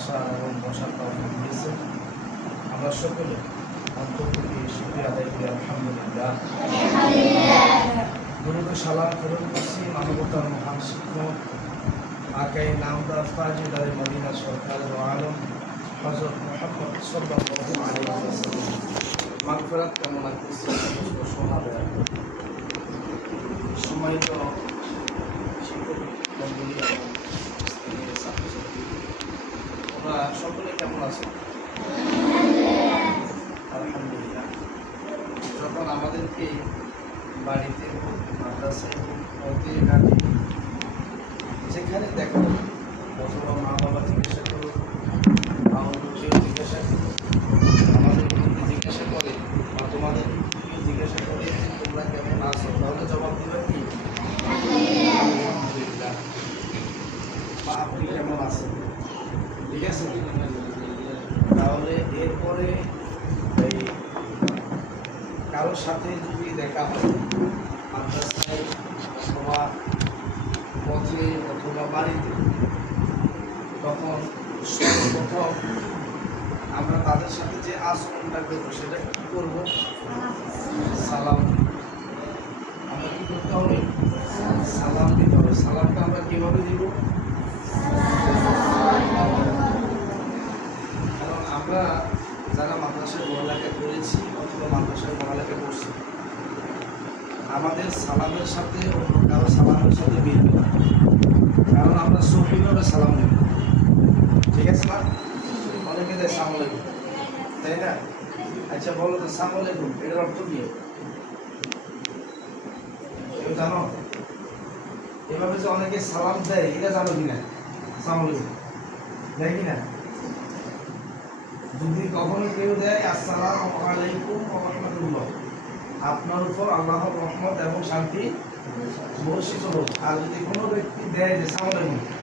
আসার এবং বসার তৌফিক দিয়েছেন। আমরা সকলে অন্তর থেকে শুকরিয়া আদায় করি আলহামদুলিল্লাহ। দরুদ ও সালাম ফেরত করছি মানবতার মহান শিক্ষক আকাই নামদার তাজদারে মদিনা সরকার ও আলম হযরত মুহাম্মদ সাল্লাল্লাহু আলাইহি ওয়াসাল্লাম মাগফিরাত কামনা করছি সমস্ত সাহাবায়ে সম্মানিত শিক্ষক মণ্ডলী এবং ছাত্রছাত্রী, ওরা সকলে কেমন আছে? আলহামদুলিল্লাহ। যখন আমাদেরকে বাড়িতে হোক, মাদ্রাসায় হোক, পথে ঘাটে যেখানে দেখো, অথবা মা বাবা জিজ্ঞাসা করো বা অন্য কেউ জিজ্ঞাসা করো, আমাদের যদি জিজ্ঞাসা করে বা তোমাদের কেউ জিজ্ঞাসা করে যে তোমরা কেমন আছো, তাহলে জবাব দিবে কি আলহামদুলিল্লাহ, বা আপনি কেমন আছেন, ঠিক আছে? তাহলে এরপরে এই কারোর সাথে যদি দেখা হয় মাদ্রাসায় অথবা পথে অথবা বাড়িতে, তখন সর্বপ্রথম আমরা তাদের সাথে যে আচরণটা করবো সেটা কী করবো? সালাম। আমরা কী করতে হবে? সালাম দিতে হবে। সালামটা আমরা কীভাবে দিব? কারণ আমরা যারা মাদ্রাসায় পড়ালেখা করেছি অথবা মাদ্রাসায় পড়ালেখা করছি, আমাদের সালামের সাথে অন্য কারো সালামের সাথে মিলবে না, কারণ আমরা সহিভাবে সালাম দেব, ঠিক আছে না? অনেকে দেয় সালাম আলাইকুম, তাই না? আচ্ছা বলো তো, সালাম আলাইকুম এটার অর্থ কি? কেউ জানো? এভাবে যে অনেকে সালাম দেয়, এটা জানো কিনা? সালাম আলাইকুম দেয় কিনা? যদি কখনো কেউ দেয় আসসালামু আলাইকুম ওয়া রাহমাতুল্লাহ, আপনার উপর আল্লাহর রহমত এবং শান্তি বর্ষিত হোক। আর যদি কোনো ব্যক্তি দেয় যে সালাম আলাইকুম,